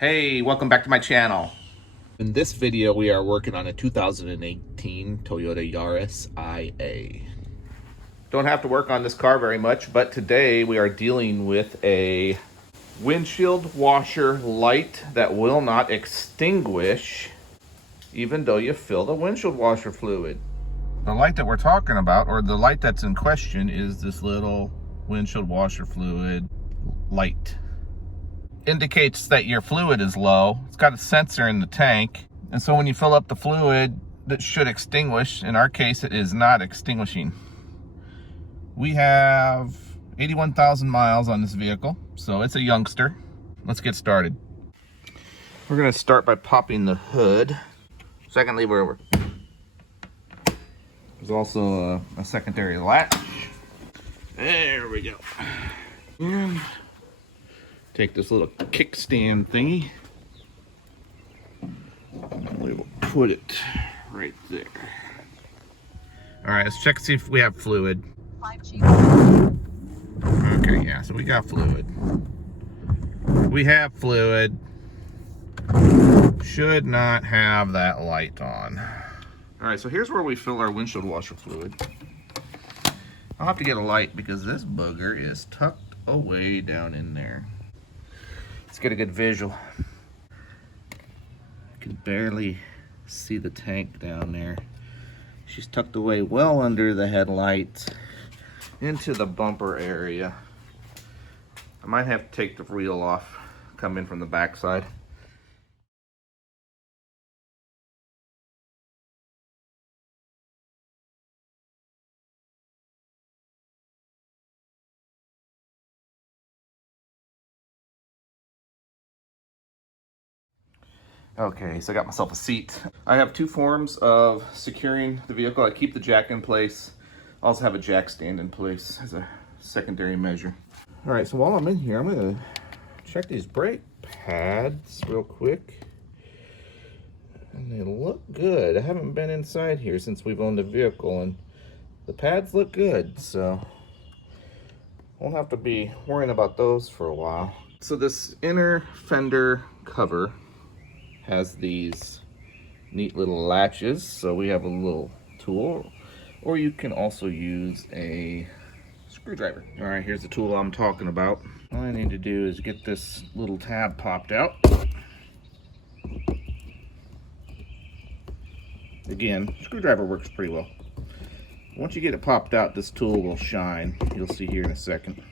Hey, welcome back to my channel. In this video, we are working on a 2018 Toyota Yaris IA. Don't have to work on this car very much, but today we are dealing with a windshield washer light that will not extinguish even though you fill the windshield washer fluid. The light that we're talking about, or the light that's in question, is this little windshield washer fluid light. Indicates that your fluid is low. It's got a sensor in the tank, and so when you fill up the fluid, that should extinguish. In our case, it is not extinguishing. We have 81,000 miles on this vehicle, so it's a youngster. Let's get started. We're going to start by popping the hood. Second lever over. There's also a secondary latch. There we go. And take this little kickstand thingy. And we will put it right there. All right, let's check to see if we have fluid. 5G. Okay, yeah, so we got fluid. We have fluid. Should not have that light on. All right, so here's where we fill our windshield washer fluid. I'll have to get a light because this booger is tucked away down in there. Let's get a good visual. I can barely see the tank down there. She's tucked away well under the headlights into the bumper area. I might have to take the wheel off, come in from the backside. Okay, so I got myself a seat. I have two forms of securing the vehicle. I keep the jack in place. I also have a jack stand in place as a secondary measure. All right, so while I'm in here, I'm gonna check these brake pads real quick. And they look good. I haven't been inside here since we've owned the vehicle, and the pads look good, so won't have to be worrying about those for a while. So this inner fender cover has these neat little latches, so we have a little tool, or you can also use a screwdriver. All right, here's the tool I'm talking about. All I need to do is get this little tab popped out. Again, screwdriver works pretty well. Once you get it popped out, this tool will shine. You'll see here in a second.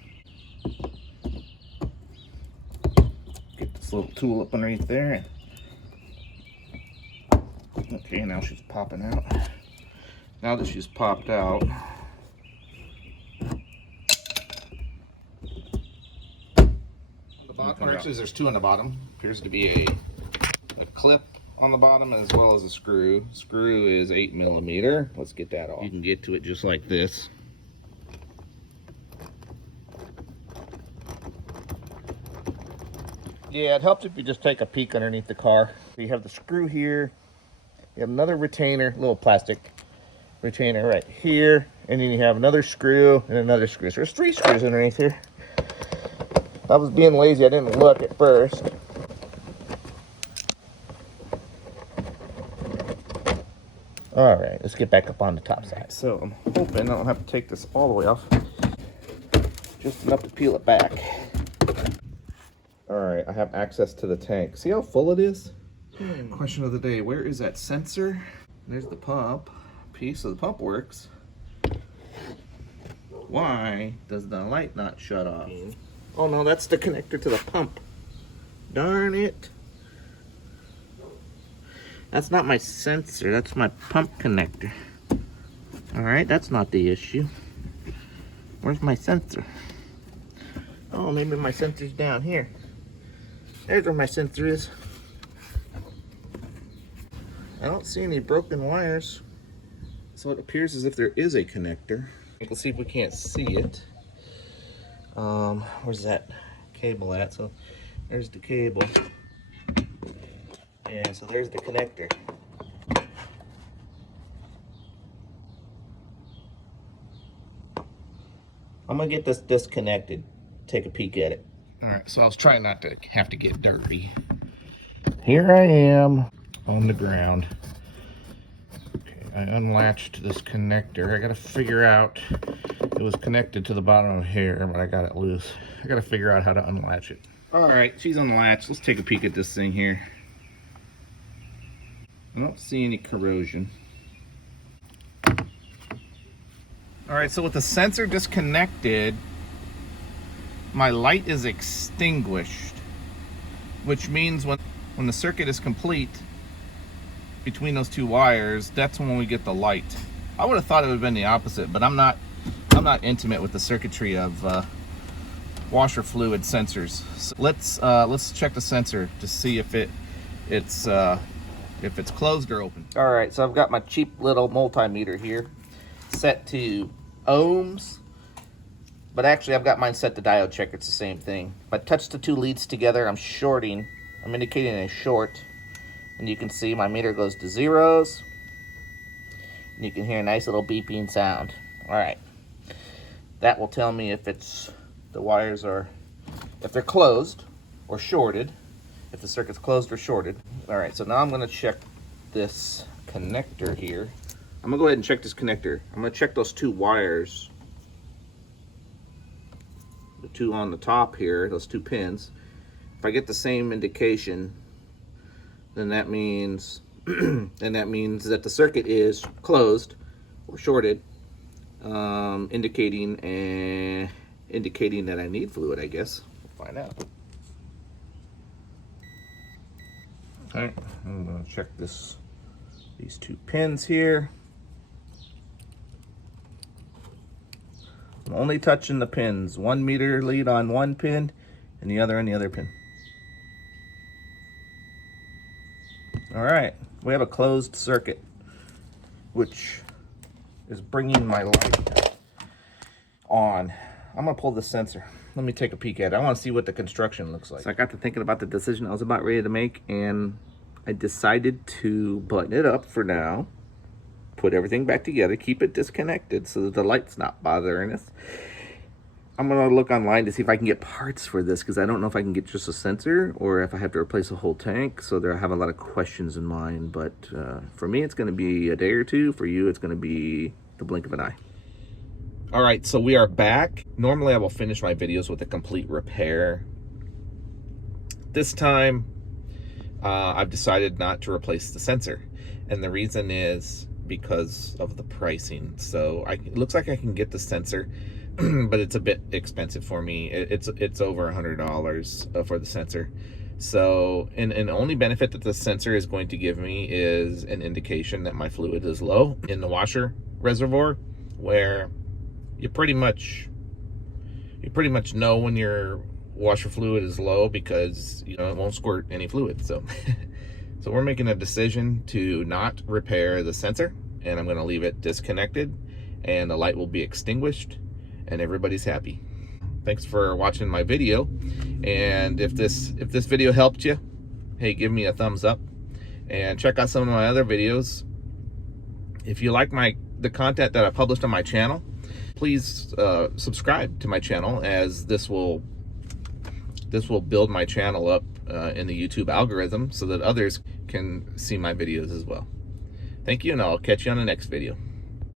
Get this little tool up underneath there. Okay, now she's popping out. Now that she's popped out, the bottom, actually there's two on the bottom. Appears to be a clip on the bottom as well as a screw. Screw is 8mm. Let's get that off. You can get to it just like this. Yeah, it helps if you just take a peek underneath the car. So you have the screw here. You have another retainer, little plastic retainer right here, and then you have another screw and another screw. So there's 3 screws underneath here. I was being lazy, I didn't look at first. All right, let's get back up on the top side. So I'm hoping I don't have to take this all the way off. Just enough to peel it back. All right, I have access to the tank. See how full it is? Question of the day, where is that sensor? There's the pump piece, so the pump works. Why does the light not shut off? Oh no, that's the connector to the pump. Darn it. That's not my sensor, that's my pump connector. All right, that's not the issue. Where's my sensor? Oh, maybe my sensor's down here. There's where my sensor is. I don't see any broken wires. So it appears as if there is a connector. Let's see if we can't see it. Where's that cable at? So there's the cable. Yeah, so there's the connector. I'm gonna get this disconnected, take a peek at it. All right, so I was trying not to have to get dirty. here I am on the ground. Okay, I unlatched this connector. I gotta figure out, it was connected to the bottom of here, but I got it loose. I gotta figure out how to unlatch it. All right, she's unlatched. Let's take a peek at this thing here. I don't see any corrosion. All right, so with the sensor disconnected, my light is extinguished, which means when the circuit is complete between those two wires, that's when we get the light. I would have thought it would have been the opposite, but I'm not intimate with the circuitry of washer fluid sensors. So let's check the sensor to see if it's closed or open. All right, so I've got my cheap little multimeter here set to ohms, but actually I've got mine set to diode checker. It's the same thing. If I touch the two leads together, I'm indicating a short, and you can see my meter goes to zeros, and you can hear a nice little beeping sound. All right, that will tell me if the wires if they're closed or shorted, if the circuit's closed or shorted. All right, so now I'm gonna check this connector here. I'm gonna go ahead and check this connector. I'm gonna check those two wires, the two on the top here, those two pins. If I get the same indication, then that means that the circuit is closed or shorted, indicating that I need fluid, I guess. We'll find out. Okay, I'm gonna check these two pins here. I'm only touching the pins. 1 meter lead on one pin and the other on the other pin. All right, we have a closed circuit, which is bringing my light on. I'm gonna pull the sensor. Let me take a peek at it. I wanna see what the construction looks like. So I got to thinking about the decision I was about ready to make, and I decided to button it up for now, put everything back together, keep it disconnected so that the light's not bothering us. I'm gonna look online to see if I can get parts for this, because I don't know if I can get just a sensor or if I have to replace a whole tank. So I have a lot of questions in mind, but for me, it's gonna be a day or two. For you, it's gonna be the blink of an eye. All right, so we are back. Normally I will finish my videos with a complete repair. This time, I've decided not to replace the sensor. And the reason is because of the pricing. So it looks like I can get the sensor, but it's a bit expensive for me. It's over $100 for the sensor. So, and the only benefit that the sensor is going to give me is an indication that my fluid is low in the washer reservoir, where you pretty much know when your washer fluid is low, because it won't squirt any fluid. So so we're making a decision to not repair the sensor, and I'm going to leave it disconnected, and the light will be extinguished, and everybody's happy. Thanks for watching my video, and if this video helped you, hey, give me a thumbs up and check out some of my other videos. If you like the content that I published on my channel, please subscribe to my channel, as this will build my channel up in the YouTube algorithm so that others can see my videos as well. Thank you, and I'll catch you on the next video.